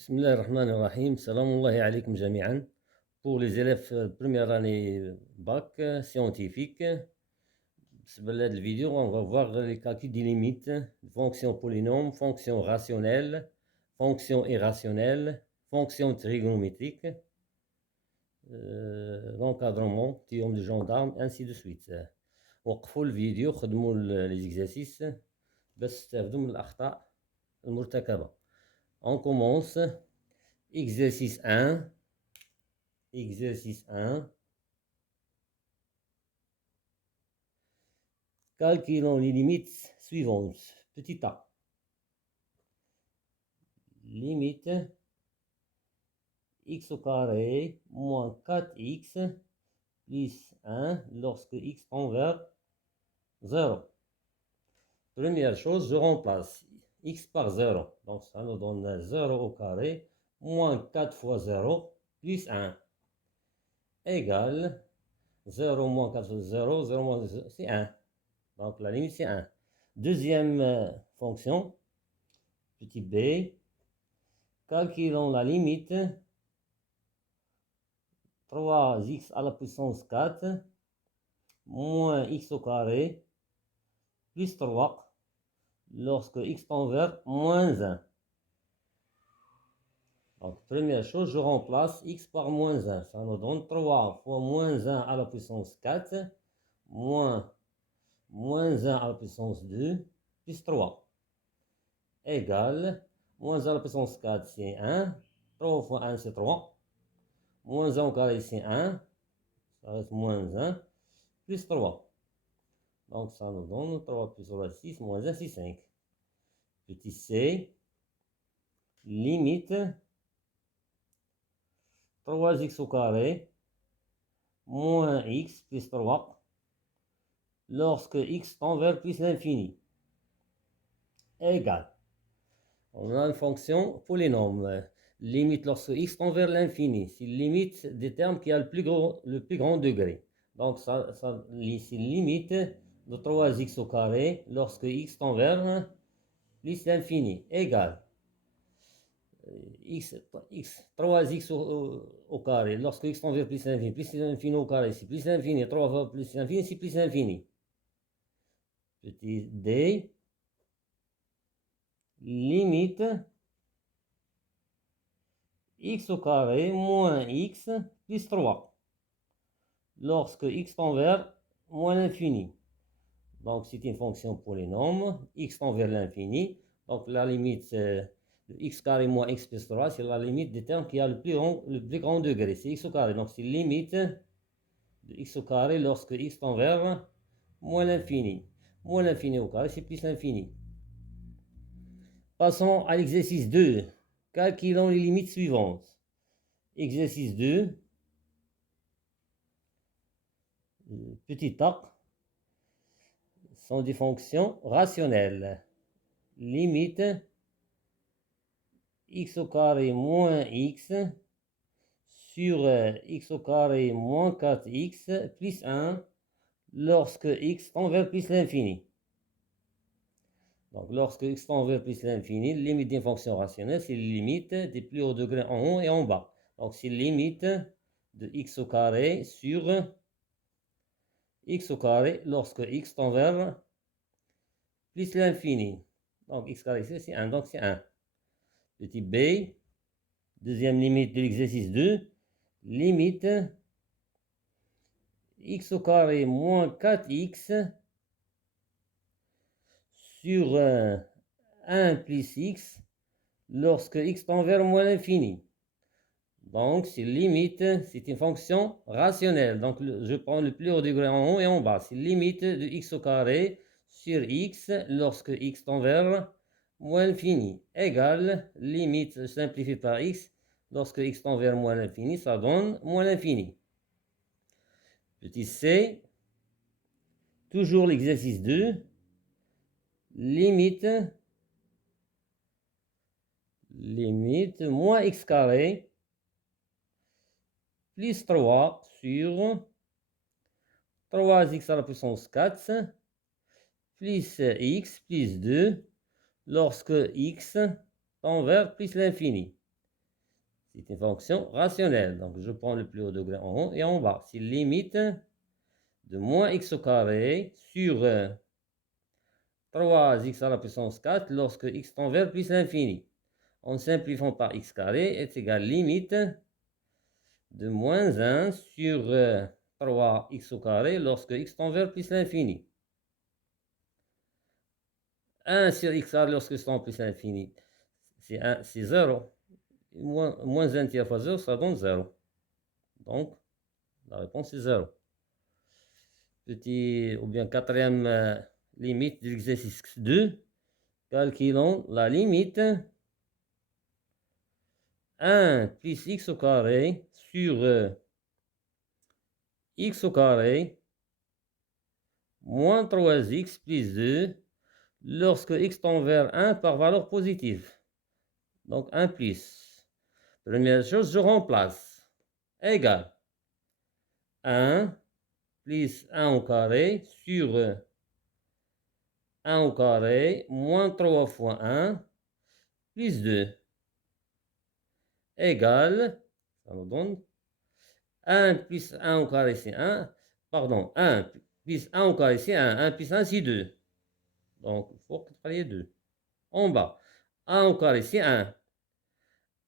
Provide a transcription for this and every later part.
Bismillah ar-Rahman ar-Rahim. Salamullahi alaykum jami'an. Pour les élèves de première année bac scientifique, بالنسبة لهاد الفيديو on va voir les calculs des limites, fonctions polynômes, fonctions rationnelles, fonctions irrationnelles, fonctions trigonométriques, l'encadrement, théorème du gendarme, ainsi de suite. وقفوا الفيديو خدموا les exercices باش تستافدوا من الأخطاء المرتكبة. On commence. Exercice 1. Exercice 1. Calculons les limites suivantes. Petit a. Limite x au carré moins 4x plus 1 lorsque x tend vers 0. Première chose, je remplace x par 0. Donc ça nous donne 0 au carré moins 4 fois 0 plus 1 égale 0 moins 4 fois 0, 0 moins 0, c'est 1. Donc la limite c'est 1. Deuxième fonction, petit b, calculons la limite 3x à la puissance 4 moins x au carré plus 3 lorsque x tend vers moins 1. Donc première chose, je remplace x par moins 1. Ça nous donne 3 fois moins 1 à la puissance 4 moins 1 à la puissance 2 plus 3 égale moins 1 à la puissance 4 c'est 1, 3 fois 1 c'est 3, moins 1 au carré c'est 1, ça reste moins 1, plus 3. Donc ça nous donne 3 plus 3, 6, moins 1 c'est 5. Petit c, limite 3x au carré moins x plus 3 lorsque x tend vers plus l'infini égale. On a une fonction polynôme. Limite lorsque x tend vers l'infini. C'est limite des termes qui a le plus grand degré. Donc ça c'est limite de 3x au carré lorsque x tend vers plus l'infini égale. X 3x au carré lorsque x tend vers plus l'infini au carré, c'est plus l'infini, 3 fois plus l'infini, c'est plus l'infini. Petit d, limite x au carré moins x plus 3 lorsque x tend vers moins l'infini. Donc c'est une fonction polynôme, x tend vers l'infini. Donc la limite x carré moins x plus 3, c'est la limite des termes qui a le plus grand degré, c'est x au carré. Donc c'est limite de x au carré lorsque x tend vers moins l'infini. Moins l'infini au carré, c'est plus l'infini. Passons à l'exercice 2. Calculons les limites suivantes. Exercice 2. Petit a sont des fonctions rationnelles. Limite x au carré moins x sur x au carré moins 4x plus 1 lorsque x tend vers plus l'infini. Donc lorsque x tend vers plus l'infini, limite d'une fonction rationnelle, c'est limite des plus hauts degrés en haut et en bas. Donc c'est limite de x au carré sur x au carré lorsque x tend vers plus l'infini. Donc x carré ici c'est 1, donc c'est 1. Petit b, deuxième limite de l'exercice 2, limite x au carré moins 4x sur 1 plus x lorsque x tend vers moins l'infini. Donc c'est limite, c'est une fonction rationnelle. Donc je prends le plus haut degré en haut et en bas. C'est limite de x au carré sur x lorsque x tend vers moins l'infini égale limite simplifiée par x lorsque x tend vers moins l'infini, ça donne moins l'infini. Petit c, toujours l'exercice 2, limite moins x carré plus 3 sur 3x à la puissance 4 plus x plus 2 lorsque x tend vers plus l'infini. C'est une fonction rationnelle. Donc, je prends le plus haut degré en haut et en bas. C'est limite de moins x au carré sur 3x à la puissance 4 lorsque x tend vers plus l'infini. En simplifiant par x carré est égal limite de moins 1 sur 3x au carré lorsque x tend vers plus l'infini. 1 sur x carré lorsque x tend plus l'infini, c'est 0. Moins 1 tiers fois 0, ça donne 0. Donc, la réponse est 0. Petit, ou bien quatrième limite de l'exercice 2. Calculons la limite 1 plus x au carré sur x au carré moins 3x plus 2 lorsque x tend vers 1 par valeur positive. Donc 1 plus. Première chose, je remplace. Égal 1 plus 1 au carré sur 1 au carré moins 3 fois 1 plus 2 égale, ça nous donne 1 plus 1 au carré c'est 1, pardon, 1 plus 1 au carré c'est 1, 1 plus 1 c'est 2. Donc il faut travailler 2. En bas, 1 au carré c'est 1.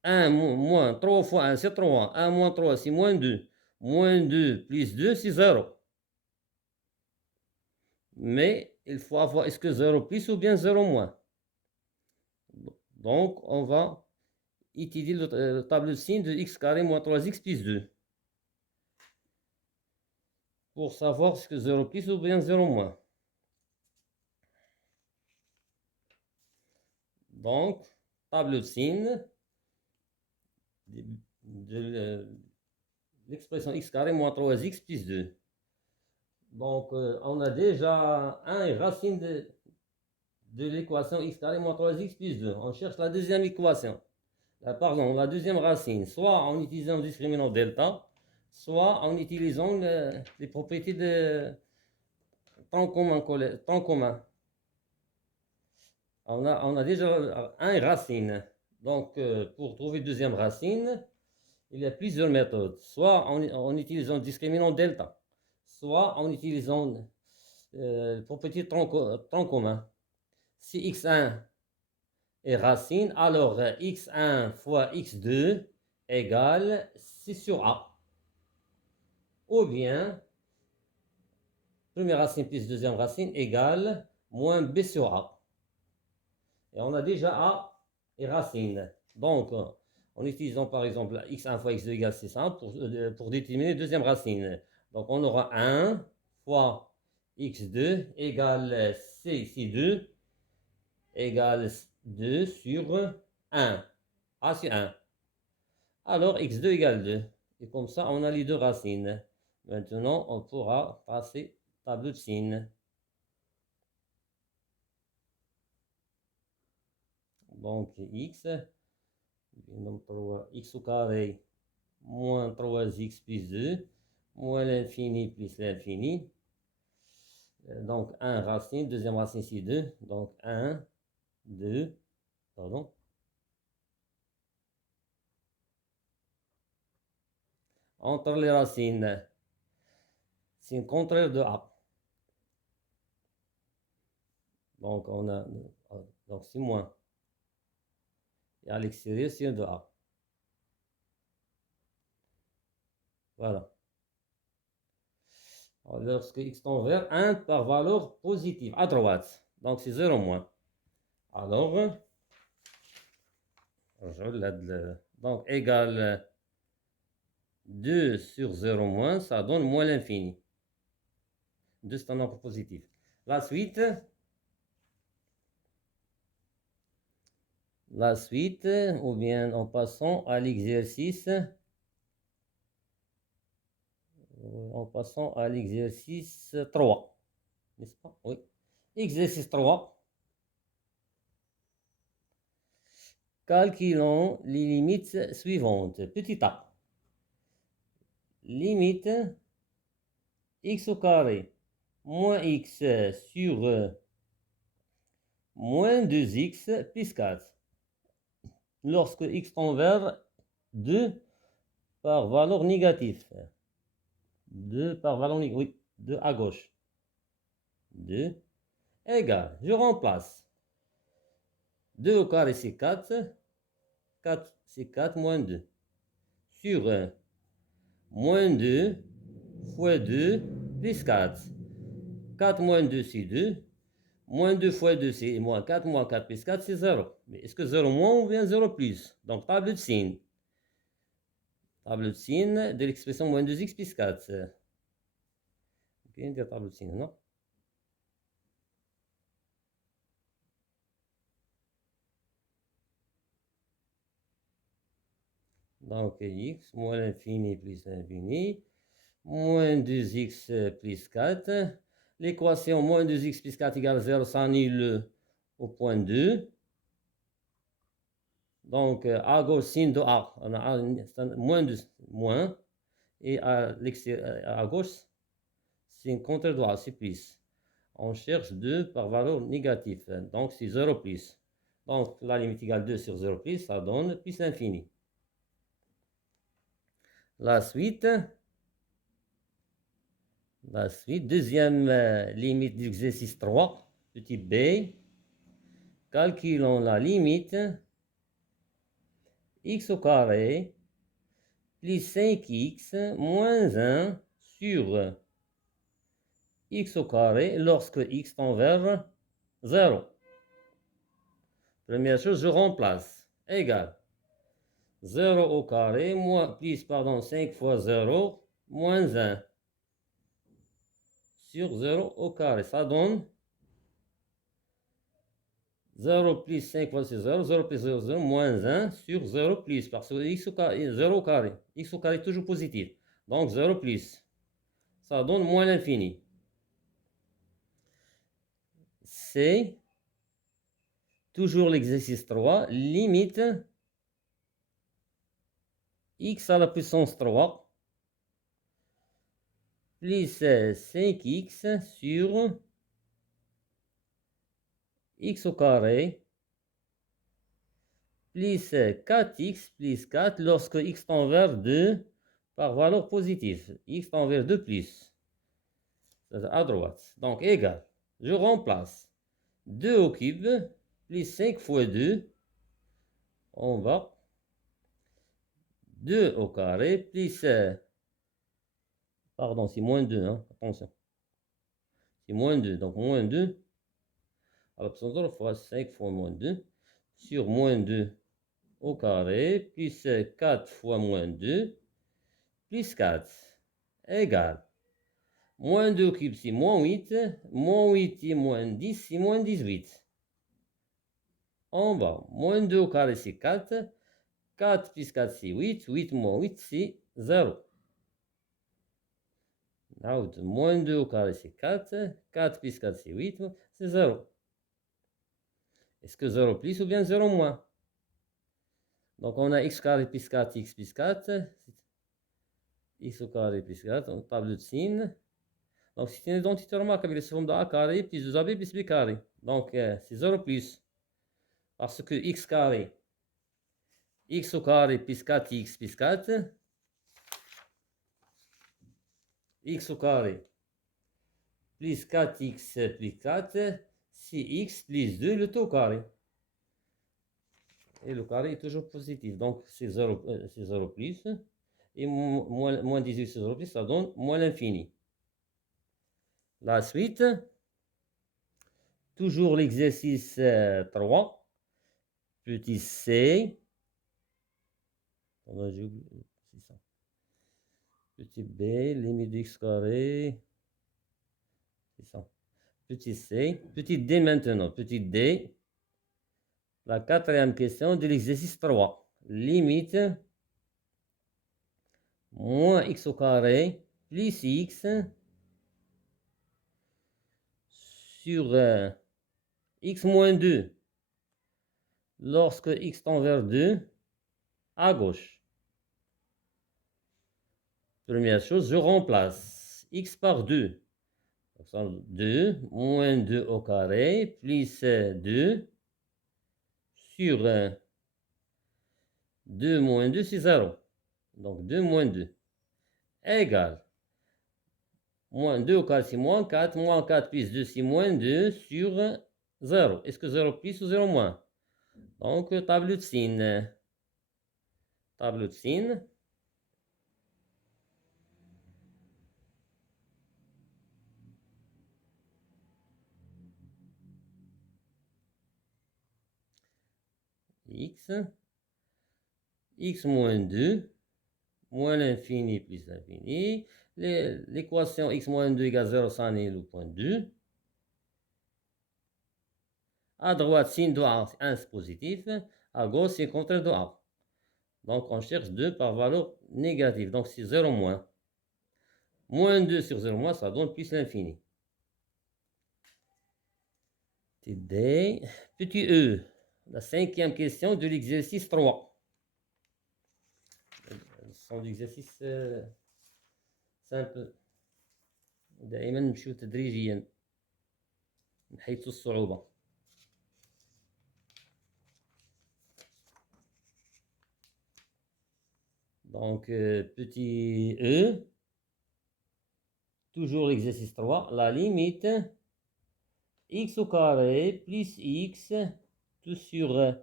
1 moins 3 fois 1 c'est 3. 1 moins 3 c'est moins 2. Moins 2 plus 2 c'est 0. Mais il faut avoir est-ce que 0 plus ou bien 0 moins. Donc on va utiliser le tableau de signe de x carré moins 3x plus 2. Pour savoir ce que 0 plus ou bien 0 moins. Donc, tableau de signe de l'expression x carré moins 3x plus 2. Donc, on a déjà 1 racine de l'équation x carré moins 3x plus 2. On cherche la deuxième équation. Pardon, la deuxième racine. Soit en utilisant le discriminant delta, soit en utilisant les propriétés de temps commun. On a déjà 1 racine. Donc, pour trouver deuxième racine, il y a plusieurs méthodes. Soit en utilisant le discriminant delta, soit en utilisant le propriété tronc commun. Si x1 est racine, alors x1 fois x2 égale c sur a. Ou bien, première racine plus deuxième racine égale moins b sur a. Et on a déjà a et racine. Donc, en utilisant par exemple x1 fois x2 égale c1 pour déterminer deuxième racine. Donc, on aura 1 fois x2 égale c2 égale 2 sur 1. A sur 1. Alors, x2 égale 2. Et comme ça, on a les deux racines. Maintenant, on pourra passer tableau de signe. Donc, x au carré moins 3x plus 2 moins l'infini plus l'infini. Donc 1 racine, deuxième racine c'est 2. Donc 1, 2, pardon. Entre les racines, c'est le contraire de a. Donc on a, donc c'est moins. Et à l'extérieur, c'est 1 de a. Voilà. Alors, lorsque x tend vers 1 par valeur positive à droite. Donc c'est 0 moins. Alors, je l'aide. Donc égal 2 sur 0 moins, ça donne moins l'infini. 2 c'est un nombre positif. La suite, ou bien en passant à l'exercice, en passant à l'exercice 3, n'est-ce pas? Oui. Exercice 3. Calculons les limites suivantes. Petit a. Limite x au carré moins x sur moins 2x plus 4. Lorsque x tend vers 2 par valeur négative. 2 par valeur négative, oui, 2 à gauche. 2 égale, je remplace. 2 au carré, c'est 4. 4, c'est 4 moins 2. Sur 1, moins 2 fois 2 plus 4. 4 moins 2, c'est 2. Moins 2 fois 2, c'est moins 4. Moins 4 plus 4, c'est 0. Mais est-ce que 0 moins ou bien 0 plus? Donc, table de signe. Table de signe de l'expression moins 2x plus 4. Ok, dire table de signe, non? Donc, x moins l'infini plus l'infini. Moins 2x plus 4. L'équation moins 2x plus 4 égale 0 s'annule au point 2. Donc, à gauche, signe de A. On a moins 2, moins. Et à gauche, signe contre de A, c'est plus. On cherche 2 par valeur négative. Donc, c'est 0 plus. Donc, la limite égale 2 sur 0 plus, ça donne plus l'infini. La suite, deuxième limite de l'exercice 3, petit b. Calculons la limite x au carré plus 5x moins 1 sur x au carré lorsque x tend vers 0. Première chose, je remplace. Égal. 0 au carré, plus 5 fois 0, moins 1 sur 0 au carré. Ça donne 0 plus 5 fois 0, 0 plus 0, 0, moins 1 sur 0 plus, parce que x au carré, 0 au carré. X au carré est toujours positif. Donc 0 plus. Ça donne moins l'infini. C'est toujours l'exercice 3, limite x à la puissance 3 plus 5x sur x au carré plus 4x plus 4 lorsque x tend vers 2 par valeur positive. X tend vers 2 plus. À droite. Donc égal. Je remplace 2 au cube plus 5 fois 2 en bas. 2 au carré plus... pardon, c'est moins 2. Hein, attention. C'est moins 2. Donc moins 2 à l'option 0 fois 5 fois moins 2 sur moins 2 au carré plus 4 fois moins 2 plus 4 égale moins 2 au cube, c'est moins 8. Moins 8 et moins 10, c'est moins 18. En bas, moins 2 au carré, c'est 4. 4 plus 4, c'est 8. 8 moins 8, c'est 0. Moins 2 au carré, c'est 4. 4 plus 4, c'est 8. C'est 0. Est-ce que 0 plus ou bien 0 moins? Donc, on a x carré plus 4, x plus 4. X au carré plus 4, on table de signe. Donc, c'est une identité remarquable. Il se forme de a carré plus 2ab plus b carré. Donc, c'est 0 plus. Parce que x carré, x au carré plus 4x plus 4, x au carré plus 4x plus 4, c'est x plus 2 le tout carré. Et le carré est toujours positif. Donc, c'est 0, 0 plus. Et moins 18 sur 0 plus, ça donne moins l'infini. La suite, toujours l'exercice 3, petit c. C'est ça. Petit b, limite de x carré. C'est ça. Petit c. Petit d maintenant. Petit d. La quatrième question de l'exercice 3. Limite moins x au carré plus x sur x moins 2 lorsque x tend vers 2 à gauche. Première chose, je remplace x par 2. 2 moins 2 au carré plus 2 sur 2 moins 2, c'est 0. Donc 2 moins 2 égale moins 2 au carré, c'est moins 4. Moins 4 plus 2, c'est moins 2 sur 0. Est-ce que 0 plus ou 0 moins? Donc, tableau de signe. Tableau de signe. X moins 2, moins l'infini plus l'infini. L'équation x moins 2 égale 0, ça en est le point 2. À droite, signe de A, 1 c'est positif. À gauche, c'est le contraire de A. Donc, on cherche 2 par valeur négative. Donc, c'est 0 moins. Moins 2 sur 0 moins, ça donne plus l'infini. Petit e, la cinquième question de l'exercice 3. Ce sont des exercices simple. دائما نمشيو تدريجيا من حيث الصعوبة. Donc, petit e, toujours l'exercice 3, la limite x au carré plus x tout sur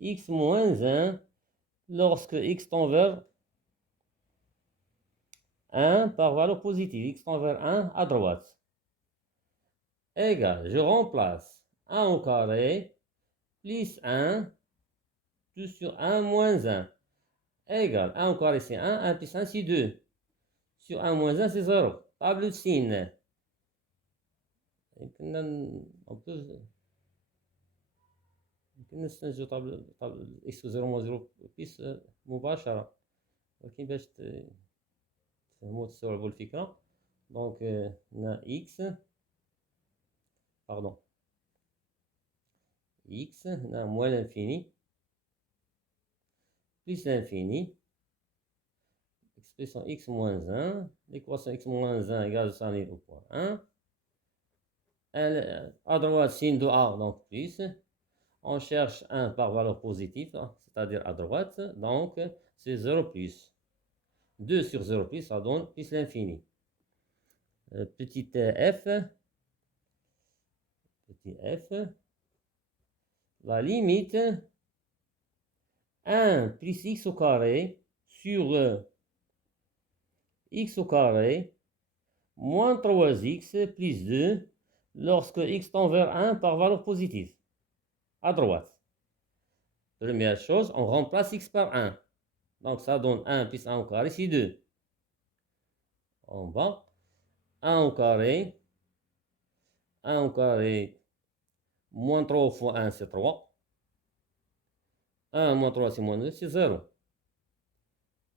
x moins 1 lorsque x tend vers 1 par valeur positive, x tend vers 1 à droite, égale, je remplace 1 au carré plus 1 tout sur 1 moins 1 égale 1 au carré c'est 1, 1 plus 1 c'est 2, sur 1 moins 1 c'est 0. Table de signe. يمكن نستنتجو طابلو اكس 0 moins 0 بلس مباشرة، ولكن باش تفهمو تستوعبو الفكرة. دونك هنا اكس باردون اكس هنا موان لانفيني plus l'infini, expression x moins 1, l'équation x moins 1 égale ça est au point 1. À droite, signe de A, donc plus. On cherche 1 par valeur positive, c'est-à-dire à droite, donc c'est 0 plus. 2 sur 0 plus, ça donne plus l'infini. Petit f, la limite 1 plus x au carré sur x au carré moins 3x plus 2 lorsque x tend vers 1 par valeur positive, à droite. Première chose, on remplace x par 1. Donc ça donne 1 plus 1 au carré, c'est 2. En bas, 1 au carré, moins 3 fois 1 c'est 3. 1 moins 3 c'est moins 2, c'est 0.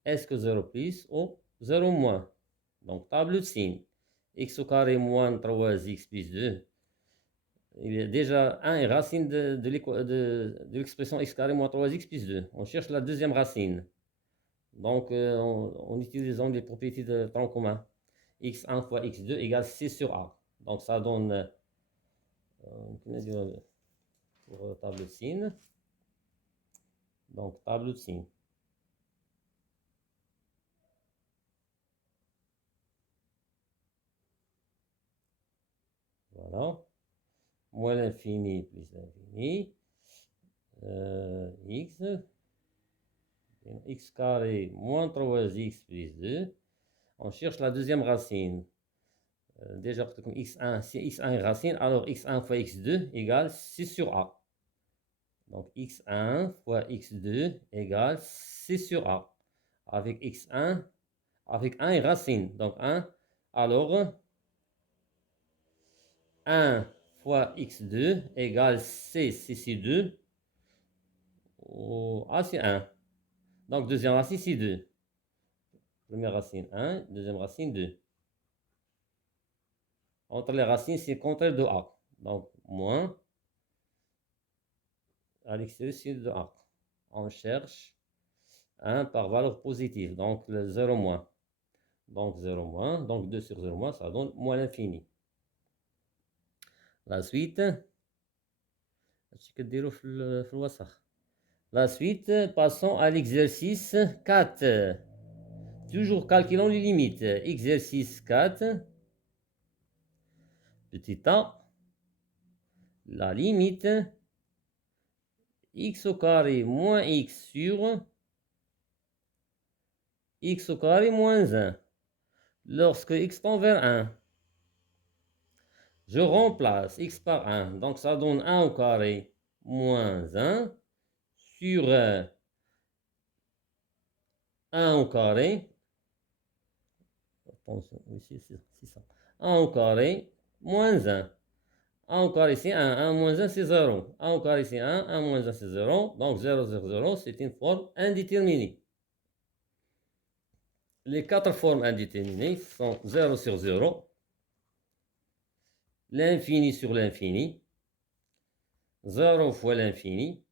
Est-ce que 0 plus ou 0 moins? Donc table de signe. X au carré moins 3x plus 2. Il y a déjà 1 est racine de l'expression x carré moins 3x plus 2. On cherche la deuxième racine. Donc en utilisant les propriétés de tronc commun. x1 fois x2 égale c sur a. Donc ça donne pour table de signe. Donc table de signe. Voilà. Moins l'infini plus l'infini. X carré moins 3x plus 2. On cherche la deuxième racine. Déjà, comme x1, si x1 est racine, alors x1 fois x2 égale 6 sur a. Donc x1 fois x2 égale 6 sur a. Avec x1, avec 1 est racine. Donc 1, alors 1 fois x2 égale c, c'est 2. A c'est 1. Donc deuxième racine c'est 2. Première racine 1, deuxième racine 2. Entre les racines, c'est le contraire de A. Donc, moins. À l'extérieur, c'est de A. On cherche 1 par valeur positive. Donc, le 0 moins. Donc, 0 moins. Donc, 2 sur 0 moins, ça donne moins l'infini. La suite. هادشي كديرو في الوسخ. La suite, passons à l'exercice 4. Toujours calculons les limites. Exercice 4. Petit a. La limite x au carré moins x sur x au carré moins 1. Lorsque x tend vers 1. Je remplace x par 1. Donc ça donne 1 au carré moins 1 sur 1 au carré. Attention, ici c'est ça. 1 au carré moins 1. 1 au carré c'est 1, 1 moins 1 c'est 0. 1 au carré c'est 1, 1 moins 1 c'est 0. Donc 0, 0, 0, c'est une forme indéterminée. Les 4 formes indéterminées sont 0 sur 0, l'infini sur l'infini, 0 fois l'infini,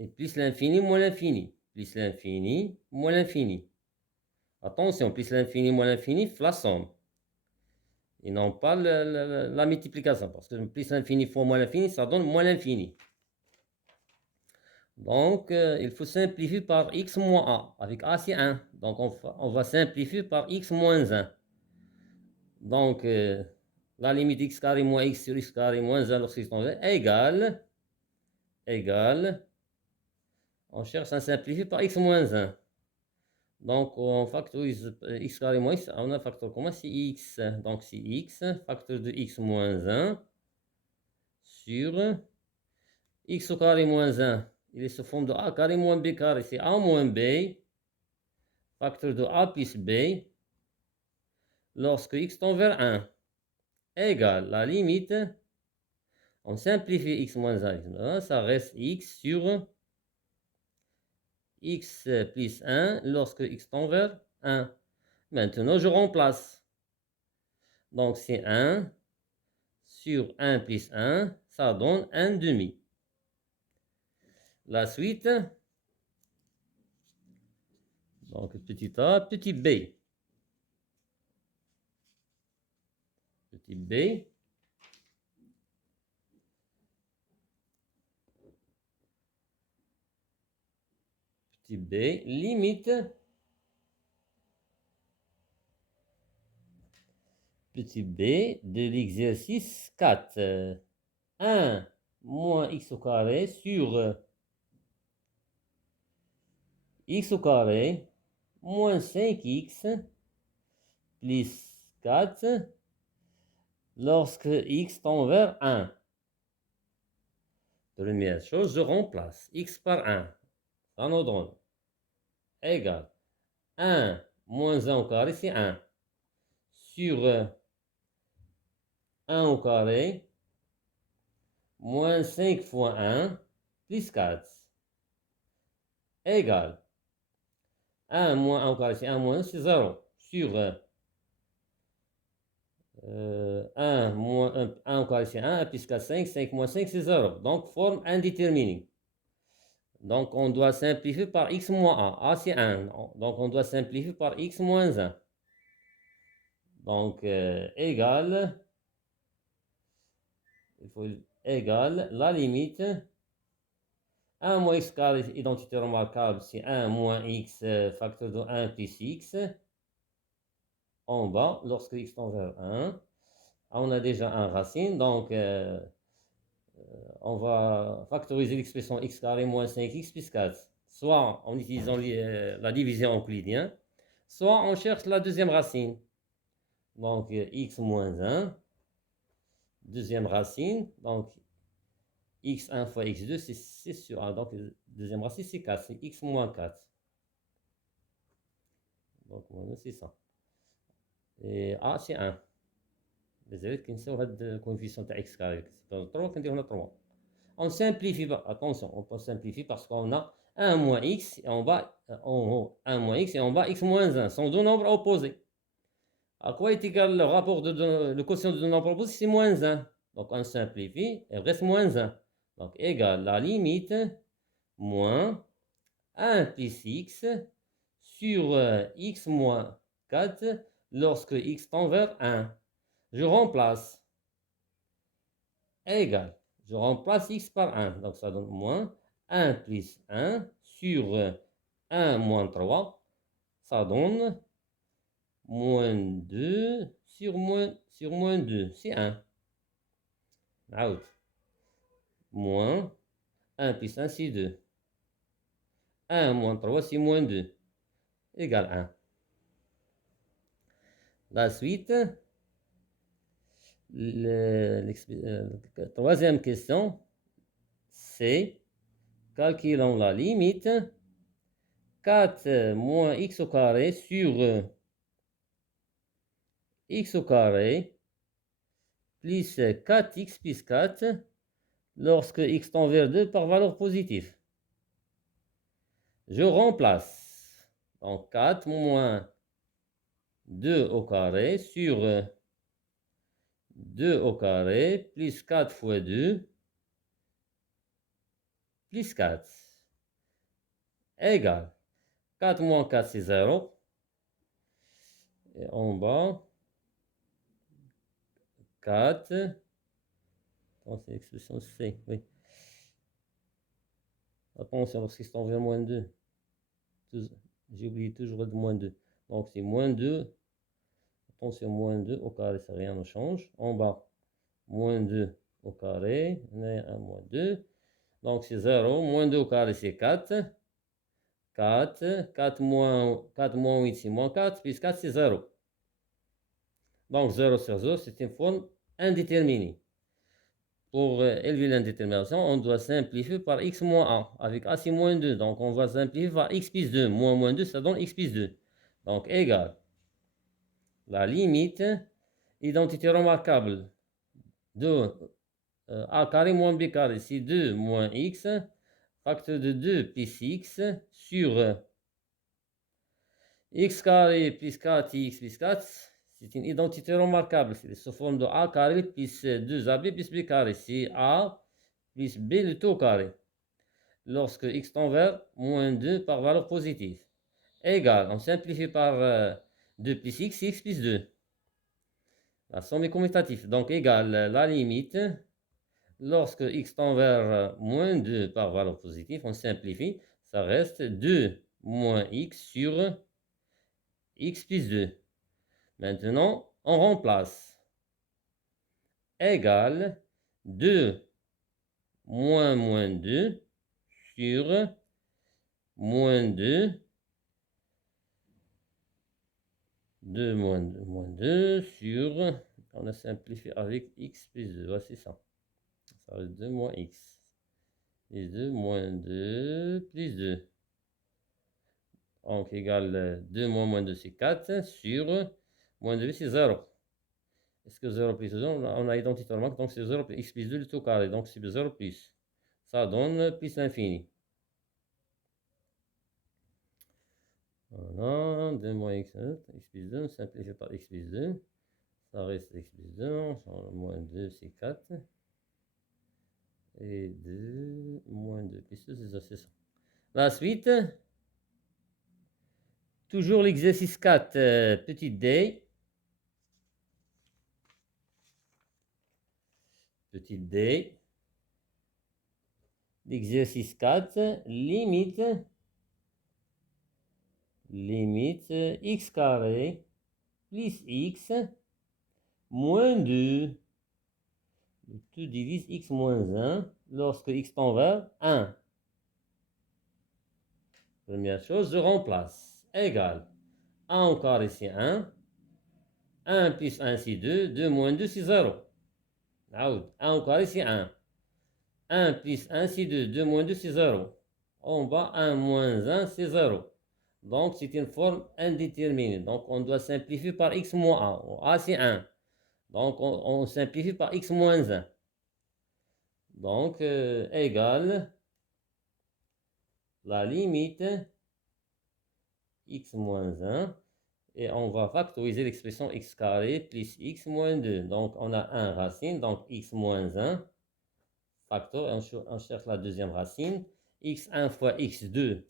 et plus l'infini moins l'infini, plus l'infini moins l'infini. Attention, plus l'infini moins l'infini, la somme. Et non pas la multiplication, parce que plus l'infini fois moins l'infini, ça donne moins l'infini. Donc, il faut simplifier par x moins a. Avec a, c'est 1. Donc, on va simplifier par x moins 1. Donc, la limite x carré moins x sur x carré moins 1 lorsqu'il est égale, on cherche à simplifier par x moins 1. Donc, on factorise x carré moins x, on a un facteur commun, c'est x. Donc, c'est x, facteur de x moins 1 sur x au carré moins 1. Il est sous forme de a carré moins b carré, c'est a moins b, facteur de a plus b, lorsque x tend vers 1, égale la limite, on simplifie x moins 1, ça reste x sur x plus 1 lorsque x tend vers 1. Maintenant, je remplace. Donc, c'est 1 sur 1 plus 1, ça donne 1 demi. La suite, donc petit a, petit b. Petit b. Petit b, limite. Petit b de l'exercice 4. 1 moins x au carré sur x au carré moins 5x plus 4 lorsque x tend vers 1. Première chose, je remplace x par 1. Ça nous donne égal 1 moins 1 au carré, c'est 1. Sur 1 au carré moins 5 fois 1 plus 4 égale 1 moins 1 au carré, c'est 1 moins 1, c'est 0. Sur 1 moins 1 au carré, c'est 1, 1 plus 4, 5, 5 moins 5, c'est 0. Donc, forme indéterminée. Donc, on doit simplifier par x moins 1. A, c'est 1. Donc, on doit simplifier par x moins 1. Donc, égale, il faut égale la limite 1 moins x carré, identité remarquable, c'est 1 moins x facteur de 1 plus x. En bas, lorsque x tend vers 1, on a déjà un racine, donc on va factoriser l'expression x carré moins 5x plus 4, soit en utilisant la division euclidienne, soit on cherche la deuxième racine. Donc x moins 1, deuxième racine, donc x1 fois x2, c'est 6 sur 1, donc deuxième racine c'est 4, c'est x moins 4. Donc c'est ça. Et a c'est 1. Désolé, كنساو هاد الكوفيسيون تاع x carré, c'est 3 كنديرو هنا 3. On simplifie, attention, on peut simplifier parce qu'on a 1 moins x et en bas, en haut 1 moins x et en bas x moins 1, sont deux nombres opposés. À quoi est égal le rapport le quotient de deux nombres opposés? C'est moins 1. Donc on simplifie, il reste moins 1. Donc égal la limite moins 1 plus x sur x moins 4 lorsque x tend vers 1. Je remplace égal. Je remplace x par 1. Donc ça donne moins 1 plus 1 sur 1 moins 3, ça donne moins 2 sur moins 2, c'est 1. Out. Moins 1 plus 1, c'est 2. 1 moins 3, c'est moins 2, égale 1. La suite, troisième question, c'est calculons la limite 4 moins x au carré sur x au carré plus 4x plus 4 lorsque x tend vers 2 par valeur positive. Je remplace. Donc 4 moins 2 au carré sur 2 au carré plus 4 fois 2 plus 4 égale 4 moins 4 c'est 0. Et en bas 4. C'est l'expression C, oui. Attention, lorsqu'ils sont vers moins 2. J'ai oublié toujours de moins 2. Donc c'est moins 2. Attention, moins 2 au carré, ça rien ne change. En bas, moins 2 au carré. On a 1 moins 2. Donc c'est 0. Moins 2 au carré, c'est 4. 4. 4 moins 8, c'est moins 4. Plus 4, c'est 0. Donc 0 sur 0, c'est une forme indéterminée. Pour élever l'indétermination, on doit simplifier par x moins 1. Avec a, c'est moins 2. Donc, on va simplifier par x plus 2. Moins 2, ça donne x plus 2. Donc, égal. La limite, identité remarquable de a carré moins b carré, c'est 2 moins x, facteur de 2 plus x sur x carré plus 4x plus 4. C'est une identité remarquable. C'est sous forme de a carré plus 2ab plus b carré. C'est a plus b le tout carré. Lorsque x tend vers moins 2 par valeur positive. Égal, on simplifie par 2 plus x, x plus 2. La somme est commutative. Donc égal la limite. Lorsque x tend vers moins 2 par valeur positive, on simplifie. Ça reste 2 moins x sur x plus 2. Maintenant, on remplace. Égal 2 moins 2 sur moins 2. 2 moins 2 sur, on a simplifié avec x plus 2, voici ça. Ça reste 2 moins x. Et 2 moins 2 plus 2. Donc égale 2 moins 2 c'est 4 sur moins 2 c'est 0. Est-ce que 0 plus 2, on a identité remarque, donc c'est 0 plus x plus 2 le tout carré, donc c'est 0 plus. Ça donne plus l'infini. Voilà, 2 moins x plus 2, on simplifie par x plus 2. Ça reste x plus 2, moins 2 c'est 4. Et 2 moins 2 plus 2, c'est ça. La suite, toujours l'exercice 4, petit d. Petit d. L'exercice 4, limite x carré plus x moins 2. Le tout divise x moins 1 lorsque x tend vers 1. Première chose, je remplace. Égal. 1 au carré, c'est 1. 1 plus 1, c'est 2. 2 moins 2, c'est 0. 1 au carré, c'est 1. 1 plus 1, c'est 2. 2 moins 2, c'est 0. En bas, 1 moins 1, c'est 0. Donc, c'est une forme indéterminée. Donc, on doit simplifier par x moins 1. A, c'est 1. Donc, on simplifie par x moins 1. Donc, égale la limite x moins 1. Et on va factoriser l'expression x carré plus x moins 2. Donc, on a 1 racine, donc x moins 1. Facteur, et on cherche la deuxième racine. x1 fois x2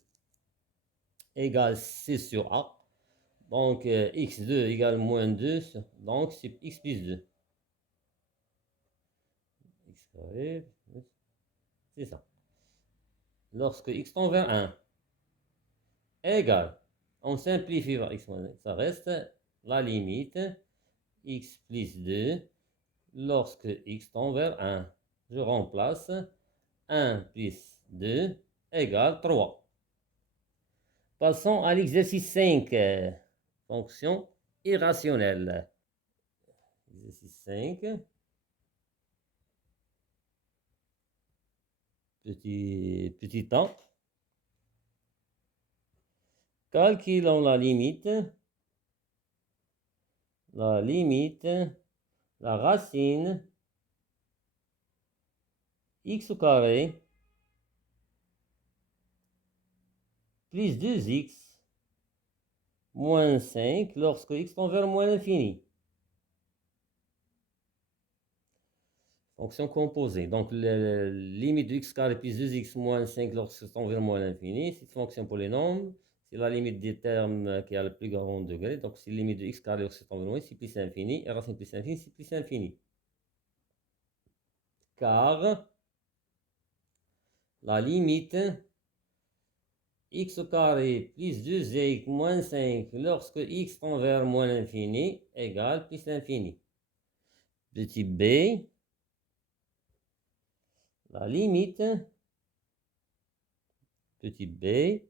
égale c sur a. Donc, x2 égale moins 2. Donc, c'est x plus 2. X carré, c'est ça. lorsque x tend vers 1 égale, on simplifie par x moins 1, ça reste la limite x plus 2 lorsque x tend vers 1. Je remplace 1 plus 2 égale 3. Passons à l'exercice 5, fonction irrationnelle. Exercice 5. Petit temps. Calculons la limite, la racine x au carré plus 2x moins 5 lorsque x tend vers moins l'infini. Fonction composée. Donc, la limite de x carré plus 2x moins 5 lorsque x tend vers moins l'infini, c'est une fonction polynôme. C'est la limite des termes qui a le plus grand degré. Donc, c'est la limite de x carré lorsque x tend vers moins, c'est plus infini. Et racine plus infini, c'est plus infini. Car la limite x au carré plus 2x moins 5 lorsque x tend vers moins l'infini égale plus l'infini. Petit b, la limite, petit b,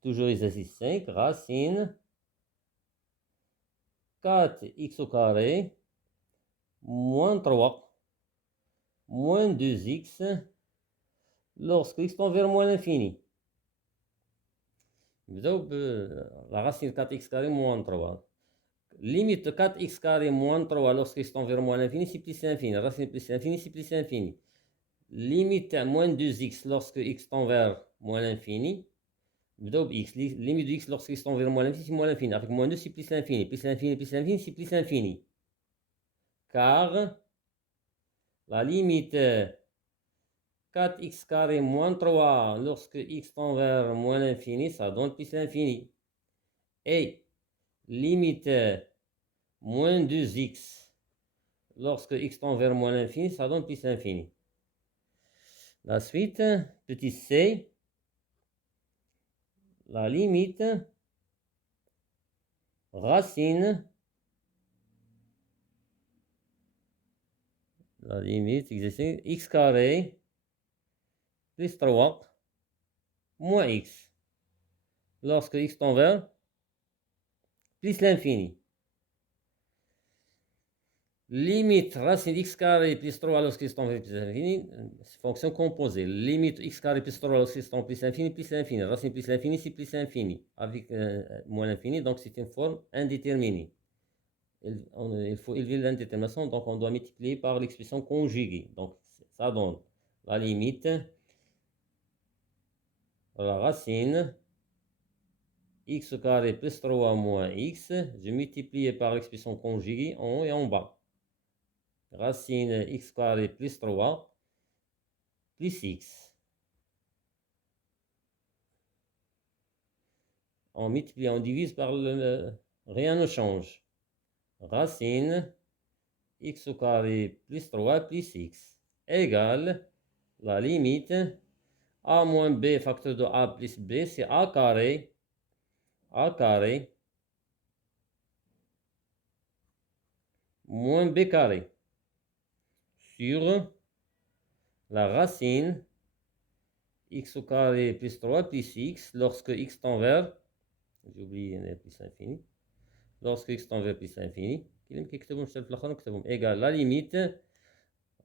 toujours exercice 5, racine 4x au carré moins 3 moins 2x lorsque x tend vers moins l'infini. La racine 4x carré moins 3. Limite 4x carré moins 3 lorsque x tend vers moins l'infini, c'est plus l'infini. Racine plus l'infini, c'est plus l'infini. Limite moins 2x lorsque x tend vers moins l'infini. X. Limite de x lorsque x tend vers moins l'infini, c'est moins l'infini. Avec moins 2, c'est plus l'infini. Plus l'infini, plus l'infini, c'est plus l'infini. Car la limite 4x carré moins 3 lorsque x tend vers moins l'infini, ça donne plus l'infini. Et limite moins 2x lorsque x tend vers moins l'infini, ça donne plus l'infini. La suite, petit c, la limite racine, la limite x carré plus 3 moins x lorsque x tend vers plus l'infini. Limite racine x carré plus 3 lorsque x tend vers plus l'infini, fonction composée. Limite x carré plus 3 lorsque x tend plus l'infini. Racine plus l'infini, c'est plus l'infini. Avec moins l'infini, donc c'est une forme indéterminée. Il faut élever l'indétermination, donc on doit multiplier par l'expression conjuguée. Donc ça donne la limite, la racine x carré plus 3 moins x, je multiplie par l'expression conjuguée en haut et en bas. Racine x carré plus 3 plus x. On multiplie, on divise par rien ne change. Racine x au carré plus 3 plus x égale la limite a moins b facteur de a plus b, c'est a carré moins b carré sur la racine x au carré plus 3 plus x lorsque x tend vers, j'ai oublié plus infini, lorsque x tend vers plus infini, égal la limite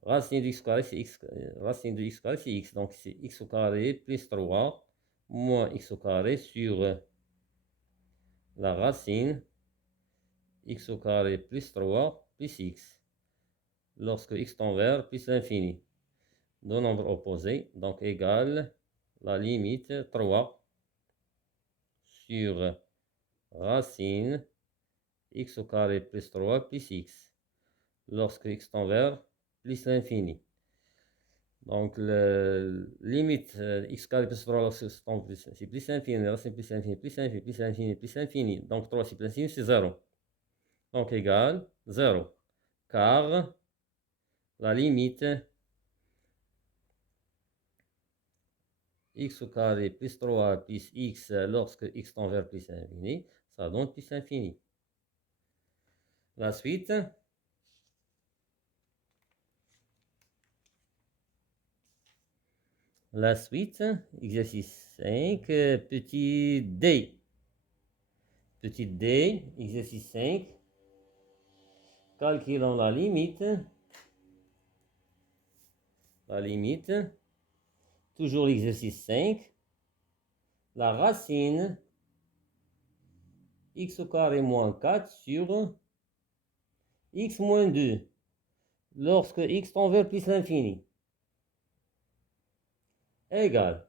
racine de x carré c'est x, racine de x carré c'est x, donc c'est x au carré plus 3 moins x au carré sur la racine x au carré plus 3 plus x lorsque x tend vers plus l'infini. Deux nombres opposés, donc égale la limite 3 sur racine x au carré plus 3 plus x lorsque x tend vers plus l'infini. Donc la limite x carré plus 3 lorsque x tend plus, c'est plus l'infini, racine plus l'infini, plus l'infini, plus l'infini, plus l'infini. Donc 3 c'est plus l'infini, c'est 0. Donc égale 0. Car la limite x au carré plus 3 plus x lorsque x tend vers plus l'infini, ça donne plus l'infini. La suite. La suite, exercice 5, petit d. Petit d, exercice 5. Calculons la limite. La limite. Toujours l'exercice 5. La racine x au carré moins 4 sur x moins 2 lorsque x tend vers plus l'infini égale.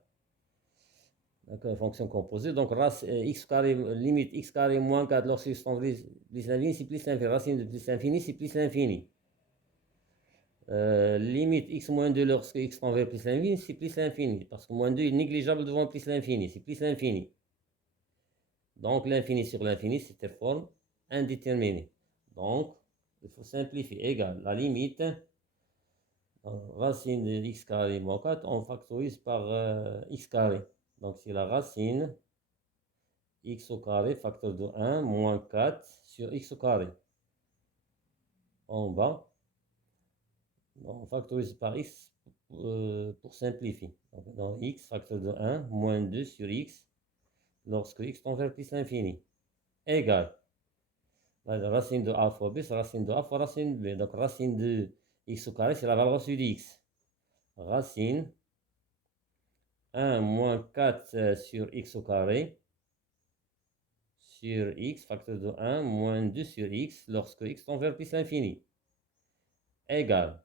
D'accord, fonction composée. Donc, x carré, limite x carré moins 4 lorsque x tend vers plus l'infini, c'est plus l'infini. Racine de plus l'infini, c'est plus l'infini. Limite x moins 2 lorsque x tend vers plus l'infini, c'est plus l'infini. Parce que moins 2 est négligeable devant plus l'infini. C'est plus l'infini. Donc, l'infini sur l'infini, c'est une forme indéterminée. Donc, il faut simplifier. Égal. La limite, racine de x carré moins 4, on factorise par x carré. Donc, c'est la racine x au carré, facteur de 1, moins 4 sur x au carré. En bas, on factorise par x pour simplifier. Donc, dans x, facteur de 1, moins 2 sur x, lorsque x tend vers plus l'infini, égale. La racine de a fois b, c'est racine de a fois racine de b. Donc, racine de x au carré, c'est la valeur reçue de x. Racine 1 moins 4 sur x au carré, sur x, facteur de 1, moins 2 sur x, lorsque x tend vers plus l'infini, égale.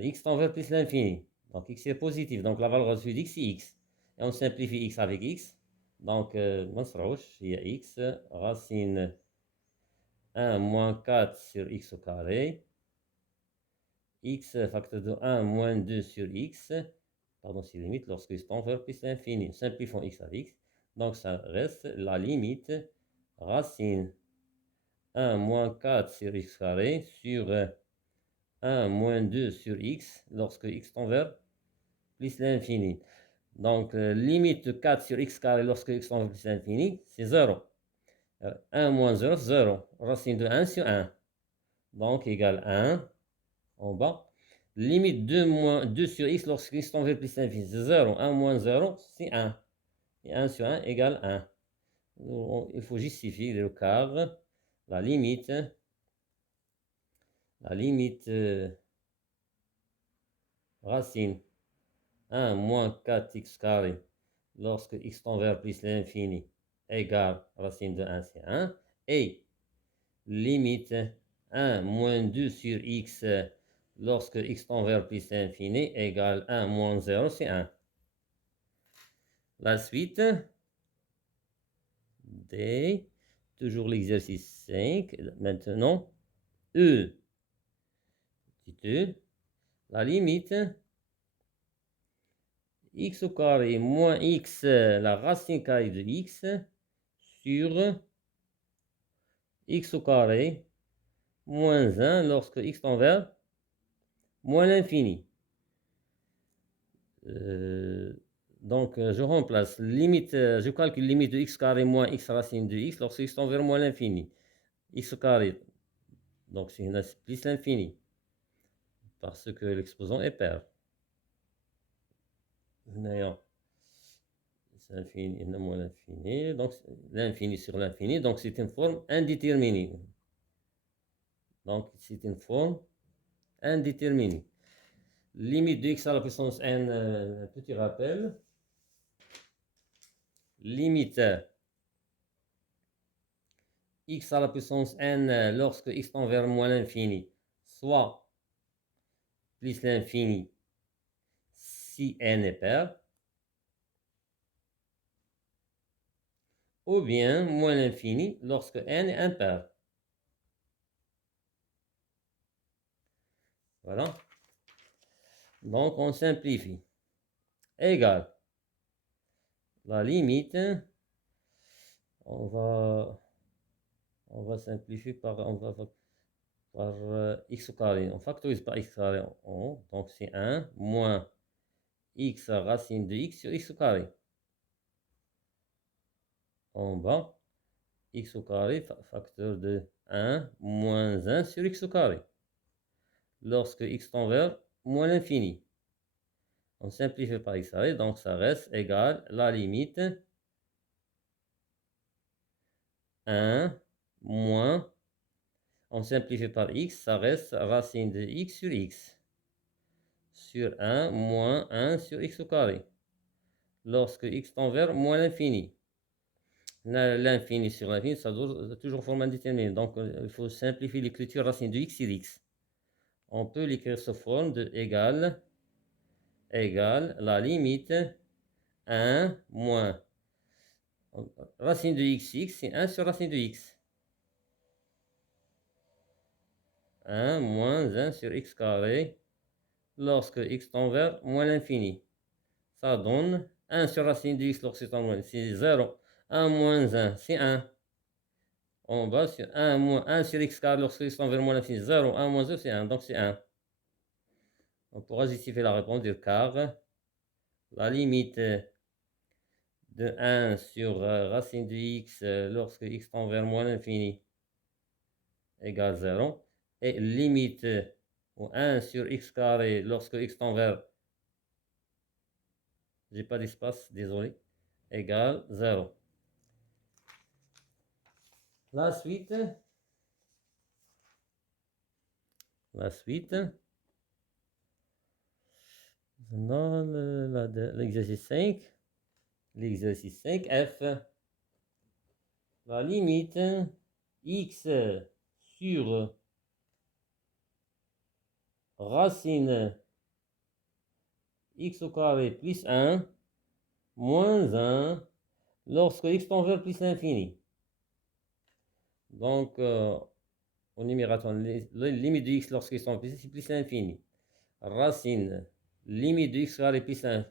X tend vers plus l'infini. Donc x est positif. Donc la valeur reçue d'x c'est x. Et on simplifie x avec x. Donc, il y a x, racine 1 moins 4 sur x au carré. X, facteur de 1 moins 2 sur x. Pardon, c'est limite lorsque x tend vers plus l'infini. Simplifions x avec x. Donc ça reste la limite racine 1 moins 4 sur x carré sur 1 moins 2 sur x lorsque x tend vers plus l'infini. Donc, limite 4 sur x carré lorsque x tend vers plus l'infini, c'est 0. 1 moins 0, 0. Racine de 1 sur 1. Donc, égale 1 en bas. Limite 2 sur x lorsque x tend vers plus l'infini, c'est 0. 1 moins 0, c'est 1. Et 1 sur 1 égale 1. Il faut justifier le quart. La limite racine 1 moins 4x carré lorsque x tend vers plus l'infini égale racine de 1 c'est 1 et limite 1 moins 2 sur x lorsque x tend vers plus l'infini égale 1 moins 0 c'est 1. La suite D, toujours l'exercice 5, maintenant E, petit e, la limite x au carré moins x, la racine carrée de x, sur x au carré moins 1 lorsque x tend vers moins l'infini. Donc, je remplace limite, je calcule limite de x carré moins x racine de x lorsque x tend vers moins l'infini. X au carré, donc c'est plus l'infini, parce que l'exposant est pair. C'est l'infini, moins l'infini, donc l'infini sur l'infini, donc c'est une forme indéterminée. Donc, c'est une forme indéterminée. Limite de x à la puissance n, petit rappel. Limite x à la puissance n lorsque x tend vers moins l'infini, soit plus l'infini si n est pair, ou bien moins l'infini lorsque n est impair. Voilà. Donc, on simplifie. Égal. La limite, on va simplifier par x au carré. On factorise par x carré en haut. Donc, c'est 1 moins x racine de x sur x au carré. En bas, x au carré, facteur de 1 moins 1 sur x au carré. Lorsque x tend vers moins l'infini. On simplifie par x carré, donc ça reste égal la limite 1 moins, on simplifie par x, ça reste racine de x sur x. Sur 1 moins 1 sur x au carré. Lorsque x tend vers moins l'infini. L'infini sur l'infini, ça doit toujours forme indéterminée. Donc, il faut simplifier l'écriture racine de x sur x. On peut l'écrire sous forme de égale la limite 1 moins racine de x, c'est 1 sur racine de x. 1 moins 1 sur x carré lorsque x tend vers moins l'infini. Ça donne 1 sur racine de x lorsque tend moins, c'est 0. 1 moins 1, c'est 1. En bas, c'est 1 moins 1 sur x carré lorsque x tend vers moins l'infini. 0, 1 moins 0, c'est 1. Donc c'est 1. On pourra justifier la réponse dire car la limite de 1 sur racine de x lorsque x tend vers moins l'infini égale 0. Et limite 1 sur x carré lorsque x tend vers, j'ai pas d'espace, désolé, égale 0. La suite, dans l'exercice 5, l'exercice 5F, la limite x sur racine x au carré plus 1 moins 1 lorsque x tend vers plus l'infini. Donc, au numérateur, la limite de x lorsque x tend vers plus l'infini. Racine, limite de x carré plus 1.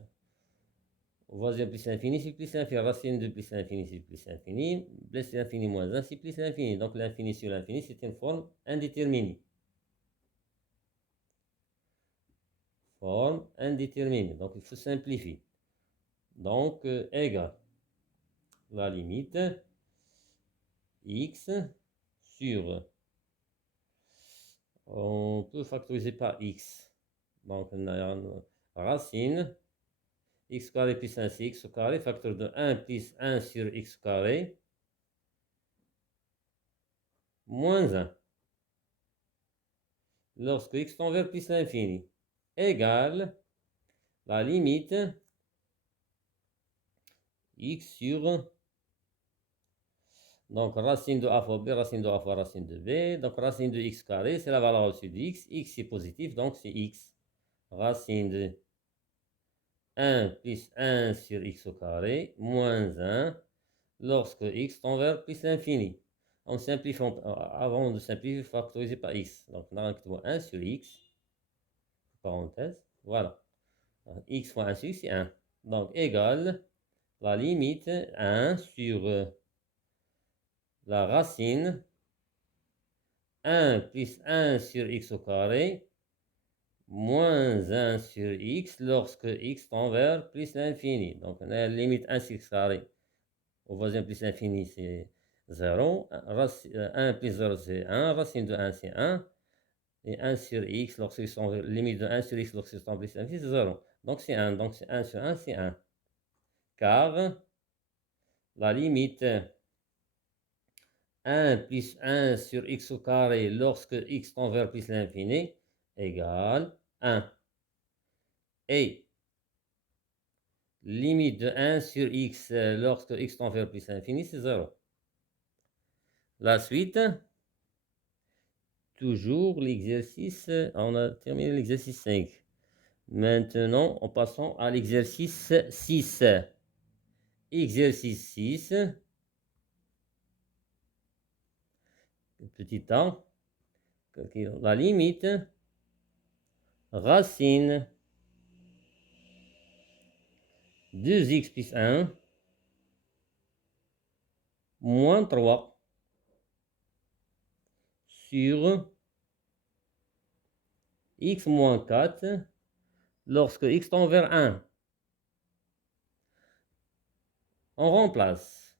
On va dire plus l'infini, c'est plus l'infini. Racine de plus l'infini, c'est plus l'infini. Plus l'infini moins 1, c'est plus l'infini. Donc l'infini sur l'infini, c'est une forme indéterminée. Forme indéterminée. Donc il faut simplifier. Donc égal la limite x sur, on peut factoriser par x. Donc on a racine x carré plus 1 c'est x au carré, facteur de 1 plus 1 sur x carré, moins 1. Lorsque x tend vers plus l'infini, égale la limite x sur, donc racine de a fois b, racine de a fois racine de b, donc racine de x carré, c'est la valeur au-dessus de x est positif, donc c'est x. Racine de 1 plus 1 sur x au carré, moins 1, lorsque x tend vers plus l'infini. On simplifie, avant de simplifier, factoriser par x. Donc, on a 1 sur x, parenthèse, voilà. X fois 1 sur x, c'est 1. Donc, égale la limite 1 sur la racine 1 plus 1 sur x au carré, moins 1 sur x lorsque x tend vers plus l'infini. Donc, on a la limite 1 sur x carré. Au voisin plus l'infini, c'est 0. 1 plus 0, c'est 1. Racine de 1, c'est 1. Et 1 sur x, lorsque ils sont limite de 1 sur x, lorsque ils sont plus l'infini, c'est 0. Donc c'est 1. Donc c'est 1 sur 1, c'est 1. Car la limite 1 plus 1 sur x au carré lorsque x tend vers plus l'infini égale 1. Et limite de 1 sur x lorsque x tend vers plus l'infini, c'est 0. La suite, toujours l'exercice, on a terminé l'exercice 5. Maintenant, en passant à l'exercice 6. Exercice 6. Petit a. La limite racine 2x plus 1 moins 3 sur x moins 4 lorsque x tend vers 1. On remplace.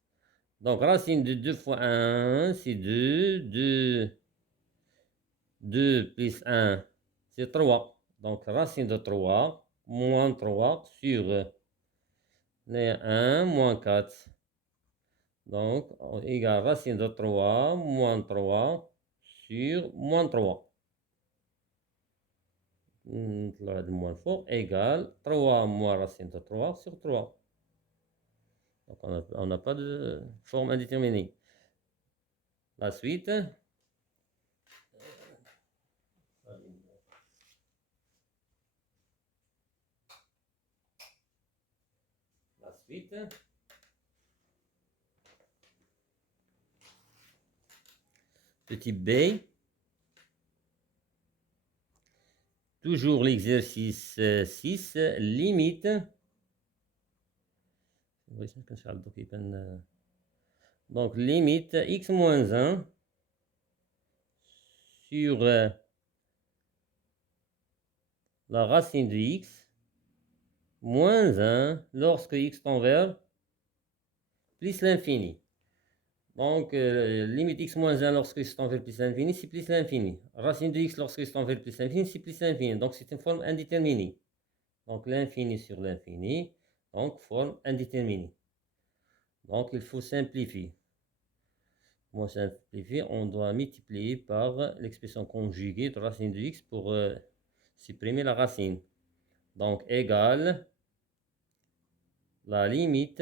Donc, racine de 2 fois 1, c'est 2. 2 plus 1, c'est 3. Donc, racine de 3, moins 3 sur 1, moins 4. Donc, égale racine de 3, moins 3 sur moins 3. Le moins fort égale 3 moins racine de 3 sur 3. Donc, on n'a pas de forme indéterminée. La suite. La suite. Petit b. Toujours l'exercice 6. Limite. Donc, limite x moins 1 sur la racine de x moins 1 lorsque x tend vers plus l'infini. Donc, limite x moins 1 lorsque x tend vers plus l'infini, c'est plus l'infini. Racine de x lorsque x tend vers plus l'infini, c'est plus l'infini. Donc, c'est une forme indéterminée. Donc, l'infini sur l'infini, donc forme indéterminée. Donc, il faut simplifier. Pour simplifier, on doit multiplier par l'expression conjuguée de racine de x pour supprimer la racine. Donc, égale la limite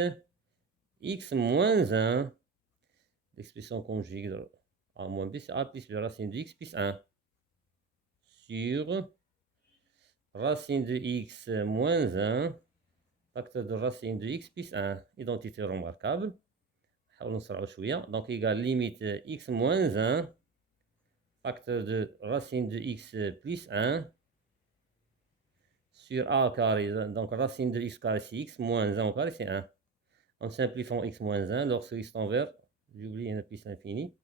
x moins 1, l'expression conjuguée de a moins b, c'est a plus la racine de x plus 1, sur racine de x moins 1, facteur de racine de x plus 1, identité remarquable. Donc, égale limite x moins 1, facteur de racine de x plus 1, sur a au carré. Donc, racine de x carré, c'est x, moins 1 au carré, c'est 1. En simplifiant x moins 1, lorsque x tend vers, j'oublie un plus l'infini,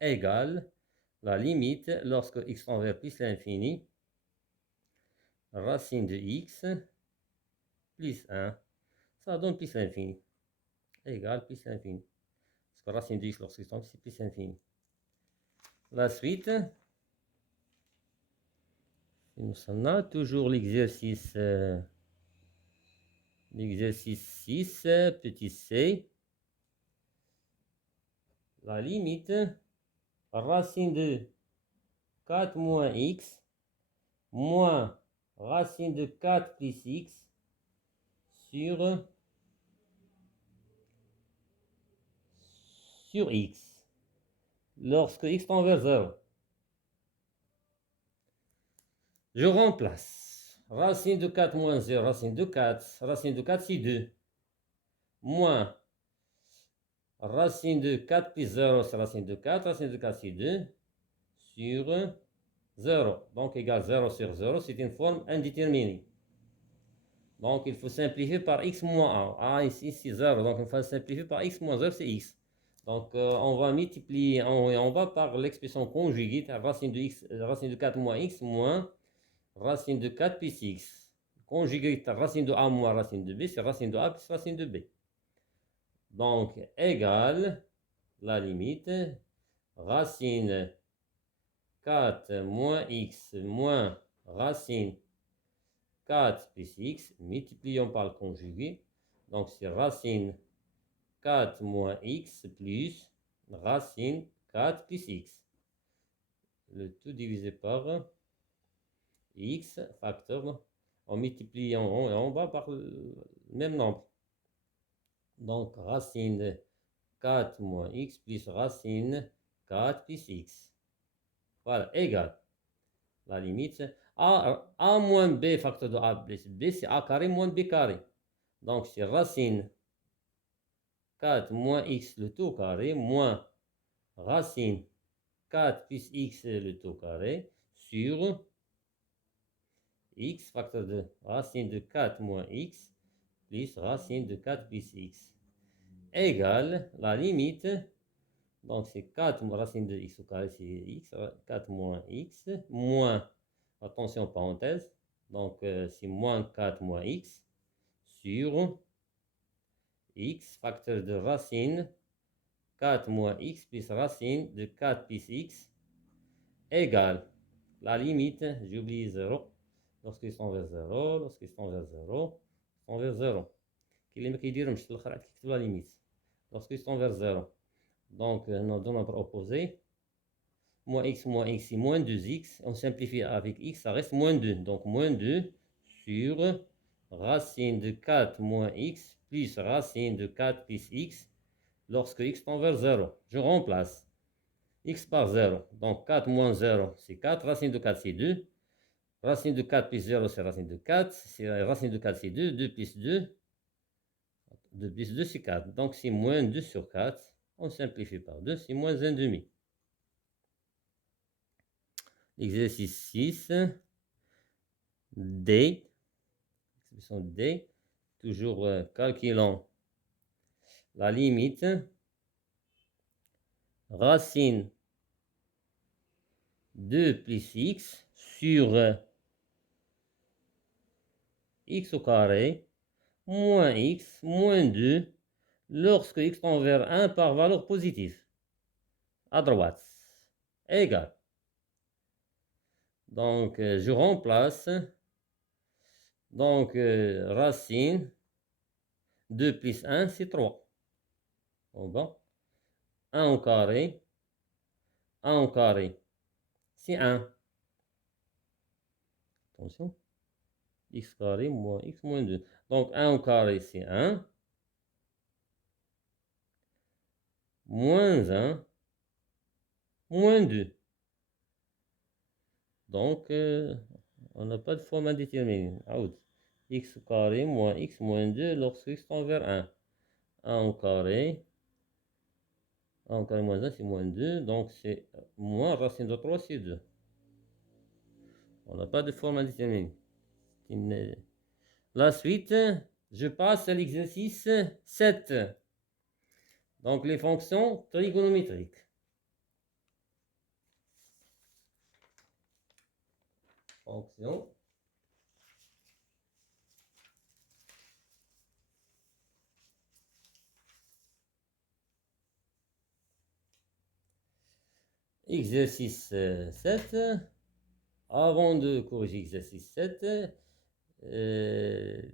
égale la limite lorsque x tend vers plus l'infini, racine de x plus 1. Ça donne plus l'infini. Égale plus l'infini. Parce que racine de x lorsque x tend vers, c'est plus l'infini. La suite, nous sommes là, toujours l'exercice 6, petit c. La limite, racine de 4 moins x, moins racine de 4 plus x, sur x, lorsque x tend vers 0. Je remplace. Racine de 4 moins 0, racine de 4. Racine de 4, c'est 2. Moins racine de 4 plus 0, c'est racine de 4. Racine de 4, c'est 2. Sur 0. Donc, égale 0 sur 0, c'est une forme indéterminée. Donc, il faut simplifier par x moins 1. Ah, ici, c'est 0. Donc, il faut simplifier par x moins 0, c'est x. Donc, on va multiplier en bas par l'expression conjuguée, racine de x, racine de 4 moins x, moins racine de 4 plus x. Conjuguée, racine de a moins racine de b, c'est racine de a plus racine de b. Donc, égale la limite, racine 4 moins x moins racine 4 plus x, multiplions par le conjugué. Donc, c'est racine 4 moins x plus racine 4 plus x. Le tout divisé par x, facteur, en multipliant en bas par le même nombre. Donc, racine 4 moins x plus racine 4 plus x. Voilà, égal. La limite, c'est a moins b, facteur de a plus b, c'est a carré moins b carré. Donc, c'est racine 4 moins x le tout carré, moins racine 4 plus x le tout carré, sur x, facteur de racine de 4 moins x, plus racine de 4 plus x, égale la limite. Donc, c'est 4 racine de x au carré, c'est x, 4 moins x, moins, attention, parenthèse, donc c'est moins 4 moins x, sur x, facteur de racine 4 moins x plus racine de 4 plus x égale la limite, j'oublie 0, lorsqu'ils sont vers 0, lorsqu'ils sont vers 0, ils sont vers 0. كاين اللي ما كيديرهمش في الاخر كيكتب لا ليميت lorsqu'ils sont vers 0. Donc, notre nombre opposé, moins x, c'est moins 2x. On simplifie avec x, ça reste moins 2. Donc, moins 2 sur racine de 4 moins x plus racine de 4 plus x lorsque x tend vers 0. Je remplace x par 0. Donc, 4 moins 0, c'est 4. Racine de 4, c'est 2. Racine de 4 plus 0, c'est racine de 4. Racine de 4, c'est 2. 2 plus 2. 2 plus 2, c'est 4. Donc, c'est moins 2 sur 4. On simplifie par 2, c'est moins 1,5. Exercice 6. D. Expression D. Toujours calculons la limite. Racine 2 plus x sur x au carré moins x moins 2 lorsque x tend vers 1 par valeur positive à droite égale. Donc, je remplace. Donc, racine 2 plus 1, c'est 3. Bon. 1 au carré. 1 au carré, c'est 1. Attention. X carré moins x moins 2. Donc, 1 au carré, c'est 1. Moins 1. Moins 2. Donc, on n'a pas de forme indéterminée. Out. X carré moins x moins 2 lorsque x tend vers 1. 1 au carré. 1 au carré moins 1, c'est moins 2. Donc, c'est moins racine de 3, c'est 2. On n'a pas de forme indéterminée. La suite, je passe à l'exercice 7. Donc, les fonctions trigonométriques. Fonctions. Exercice 7. Avant de corriger exercice 7, les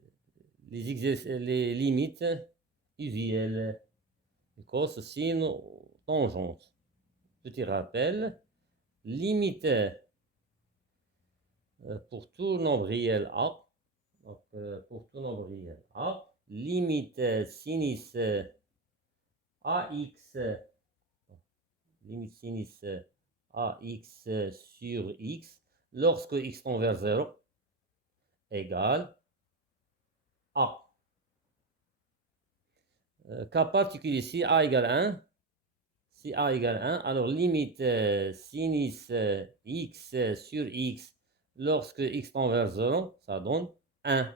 limites usuelles, cos, sin, tangente. Petit rappel, limite pour tout nombre réel A, donc, pour tout nombre réel A, limite sinus AX, limite sinus AX sur X, lorsque X tend vers 0, égale A. Cas particulier, si A égale 1, si A égale 1, alors limite sinus X sur X, lorsque X tend vers 0, ça donne 1.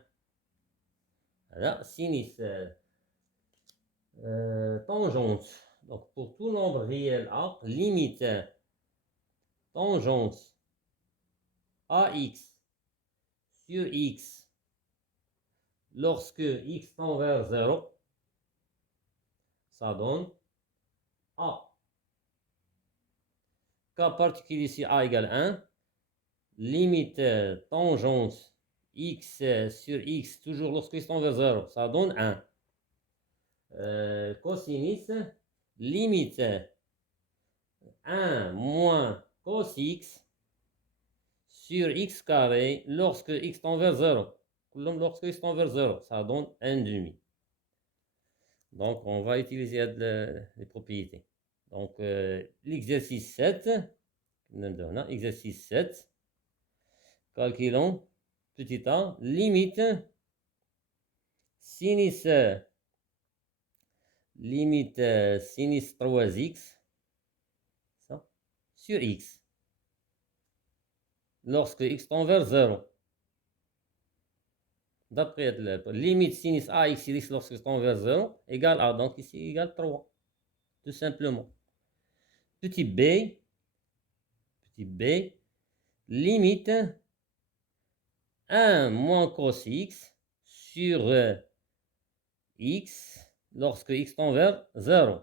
Voilà, sinus tangente. Donc, pour tout nombre réel A, limite tangente AX sur X lorsque X tend vers 0, ça donne A. Cas particulier si A égale 1, limite tangente X sur X, toujours lorsque X tend vers 0, ça donne 1. Cosinus, limite 1 moins cos X sur X carré lorsque X tend vers 0. Lorsque X tend vers 0, ça donne 1,5. Donc, on va utiliser les propriétés. Donc, l'exercice 7, exercice 7, calculons, petit a, limite sinus 3x ça, sur x, lorsque x tend vers 0. D'après la limite sinus ax sur x lorsque x tend vers 0 égale a, donc ici égale 3, tout simplement. Petit b, limite 1 moins cos x sur x lorsque x tend vers 0.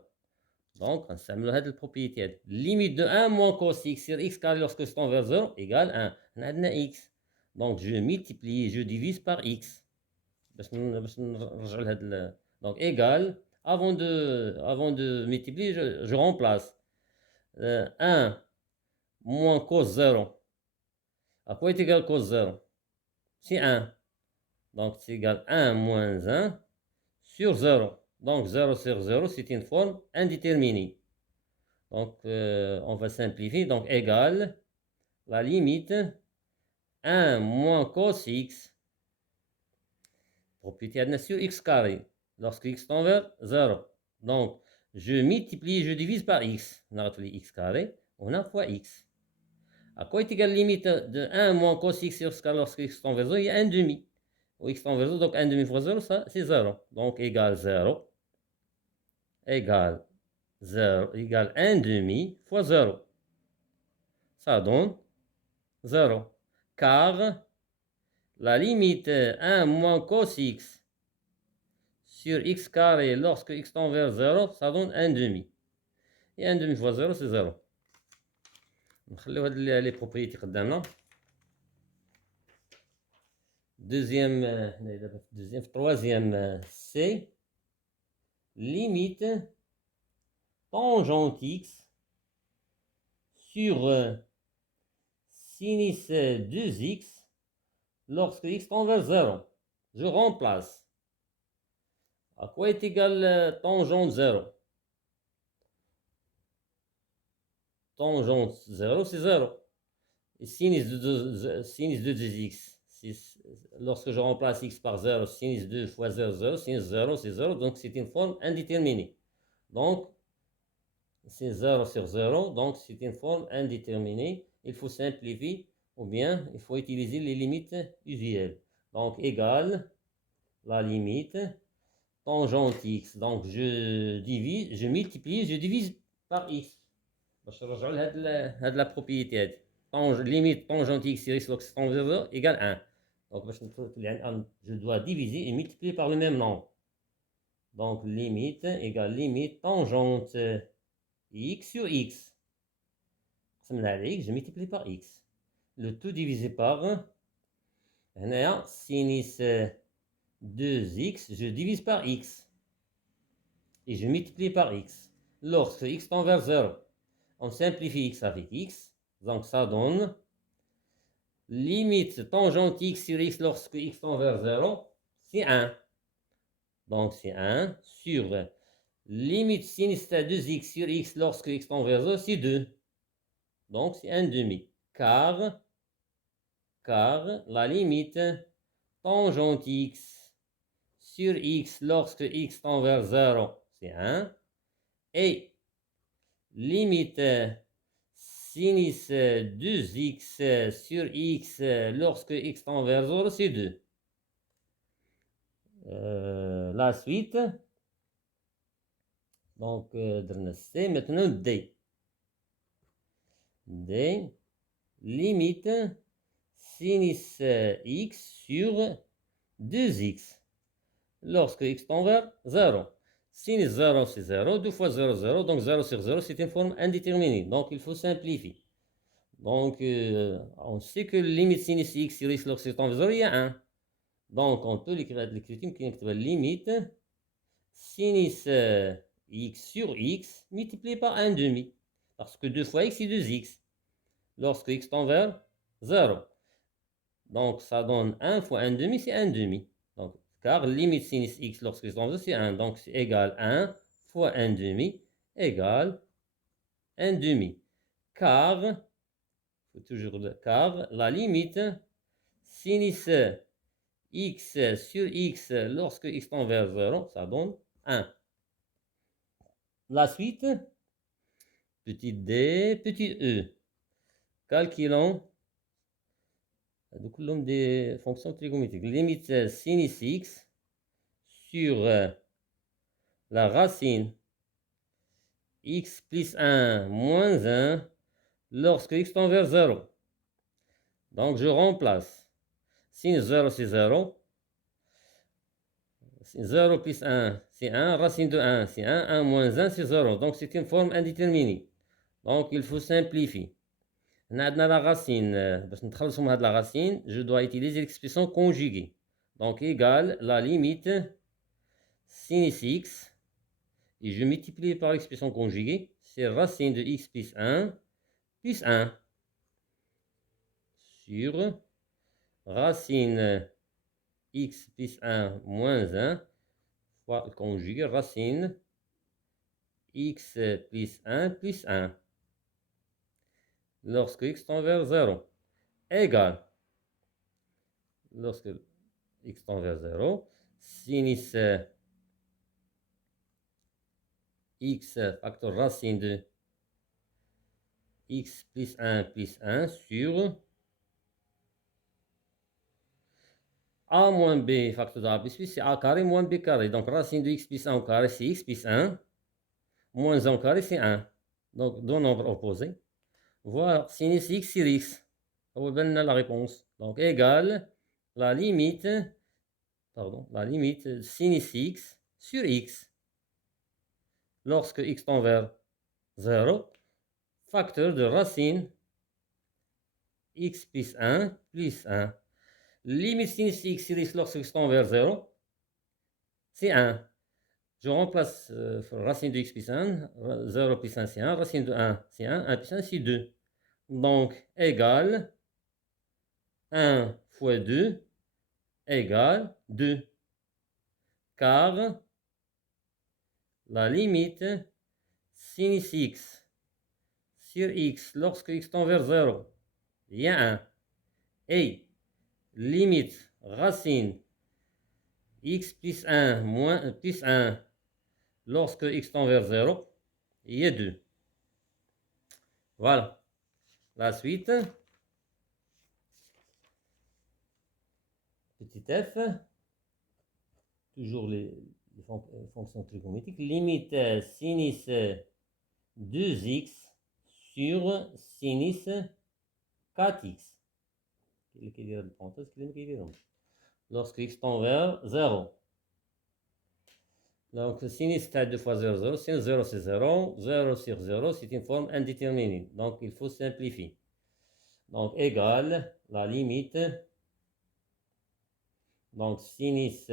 Donc, نستعملوا هذه البروبريتي هذه. Limite de 1 moins cos x sur x carré lorsque x tend vers 0 égale 1. On a x. Donc, je multiplie, je divise par x. باش نرجع لهذا. Donc, égale. Avant de multiplier, je remplace. 1 moins cos 0. À quoi est égal cos 0? C'est 1. Donc, c'est égal 1 moins 1 sur 0. Donc, 0 sur 0, c'est une forme indéterminée. Donc, on va simplifier. Donc, égale la limite 1 moins cos x. Propriété sur x carré. Lorsque x tend vers 0. Donc, je multiplie, je divise par x. On a x carré. On a fois x. À quoi est égale la limite de 1 moins cos x sur x carré lorsque x tend vers 0? Il y a 1 demi. Ou x tend vers 0, donc 1 demi fois 0, ça c'est 0. Donc, égale 0. Égale 0 égale 1 demi fois 0. Ça donne 0. Car la limite 1 moins cos x sur x carré lorsque x tend vers 0, ça donne 1 demi. Et 1 demi fois 0, c'est 0. نخليو هاد لي بروبريتي قدامنا. Troisième C. Limite tangente x sur sinus 2x lorsque x tend vers 0. Je remplace. À quoi est égal tangente 0? Tangente 0, c'est 0. Et sinus de 2x, lorsque je remplace x par 0, sinus 2 fois 0, 0, sinus 0, c'est 0. Donc, c'est une forme indéterminée. Donc, c'est 0 sur 0. Donc, c'est une forme indéterminée. Il faut simplifier ou bien il faut utiliser les limites usuelles. Donc, égale la limite tangente x. Donc, je divise, je multiplie, je divise par x. باش نرجعوا لهاد لا بروبريتي هادي. Limite tangente x sur x lorsque tend vers 0 égale 1. Donc, je dois diviser et multiplier par le même nombre. Donc, limite égale limite tangente x sur x. Je multiplie par x. Le tout divisé par sinus 2x, je divise par x. Et je multiplie par x. Lorsque x tend vers 0, on simplifie x avec x. Donc, ça donne limite tangente x sur x lorsque x tend vers 0, c'est 1. Donc, c'est 1 sur limite sinus 2x sur x lorsque x tend vers 0, c'est 2. Donc, c'est 1 demi. Car la limite tangente x sur x lorsque x tend vers 0, c'est 1. Et limite sinus 2x sur x lorsque x tend vers 0, c'est 2. La suite. Donc, C, maintenant D. D, limite sinus x sur 2x lorsque x tend vers 0. Sinus 0, c'est 0. 2 fois 0, 0. Donc 0 sur 0, c'est une forme indéterminée. Donc il faut simplifier. Donc on sait que limite sinus x sur x lorsque x tend vers 0, il y a 1. Donc on peut l'écrire avec l'écriture qui est limite sinus x sur x multiplié par 1 demi. Parce que 2 fois x, c'est 2x. Lorsque x tend vers 0. Donc, ça donne 1 fois 1 demi, c'est 1 demi. Donc, car limite sinus x lorsque x tend vers 0, c'est 1. Donc, c'est égal 1 fois 1 demi égale 1 demi. Car, faut toujours car la limite sinus x sur x lorsque x tend vers 0, ça donne 1. La suite, petit d, petit e. Calculons des fonctions trigonométriques. Limite sinus x sur la racine x plus 1 moins 1 lorsque x tend vers 0. Donc je remplace. Sinus 0, c'est 0. 0 plus 1, c'est 1. Racine de 1, c'est 1. 1 moins 1, c'est 0. Donc, c'est une forme indéterminée. Donc, il faut simplifier. On a la racine. Parce que nous la racine, je dois utiliser l'expression conjuguée. Donc, égale la limite sinus x. Et je multiplie par l'expression conjuguée. C'est racine de x plus 1 plus 1 sur racine x plus 1 moins 1 fois conjugué racine x plus 1 plus 1 lorsque x tend vers 0 égale, lorsque x tend vers 0, sinus x facteur racine de x plus 1 sur a moins b facteur de a plus b, c'est a carré moins b carré. Donc racine de x plus 1 au carré, c'est x plus 1. Moins 1 au carré, c'est 1. Donc deux nombres opposés. Voilà, sinus x sur x. On va donner la réponse. Donc égale la limite sinus x sur x. Lorsque x tend vers 0, facteur de racine x plus 1 plus 1. Limite sinus x sur x lorsque x tend vers 0, c'est 1. Je remplace racine de x plus 1, 0 plus 1 c'est 1, racine de 1 c'est 1, 1 plus 1 c'est 2. Donc égale 1 fois 2 égale 2. Car la limite sinus x sur x lorsque x tend vers 0, il y a 1. Et limite racine x plus 1 moins plus 1 lorsque x tend vers 0, il y a 2. Voilà. La suite. Petit f. Toujours les fonctions trigonométriques. Limite sinus 2x sur sinus 4x. Lorsque x tend vers 0. Donc, sinus 2 fois 0, 0. Sinus 0, c'est 0. 0 sur 0, c'est une forme indéterminée. Donc, il faut simplifier. Donc, égale la limite. Donc, sinus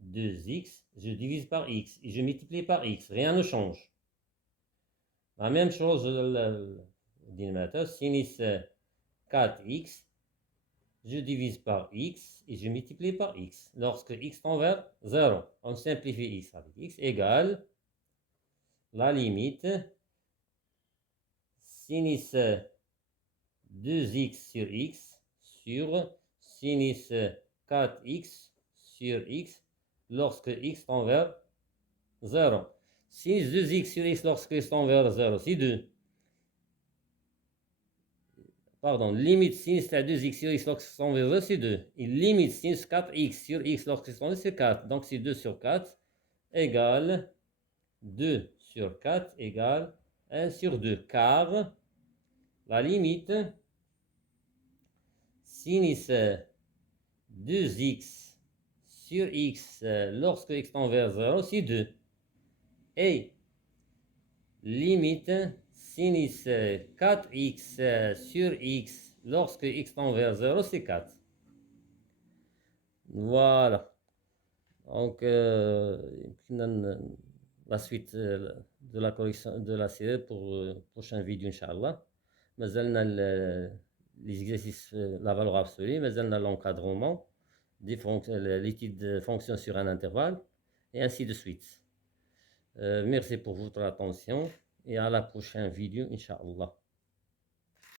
2x, je divise par x et je multiplie par x. Rien ne change. La même chose, le dénominateur, sinus 4x, je divise par x et je multiplie par x. Lorsque x tend vers 0, on simplifie x avec x égale la limite sinus 2x sur x sur sinus 4x sur x lorsque x tend vers 0. Sinus 2x sur x lorsque x tend vers 0, c'est 2. Pardon, limite sinus 2x sur x lorsque x tend vers 0, c'est 2. Et limite sinus 4x sur x lorsque x tend vers 0, c'est 4. Donc c'est 2 sur 4 égale 2 sur 4 égale 1 sur 2. Car la limite sinus 2x sur x lorsque x tend vers 0, c'est 2. Et limite sinus 4x sur x lorsque x tend vers 0, c'est 4. Voilà. Donc, la suite de la correction de la série pour le prochain vidéo, Inch'Allah. مازلنا les exercices, la valeur absolue, مازلنا l'encadrement, l'étude de fonctions sur un intervalle, et ainsi de suite. Merci pour votre attention et à la prochaine vidéo, Inch'Allah.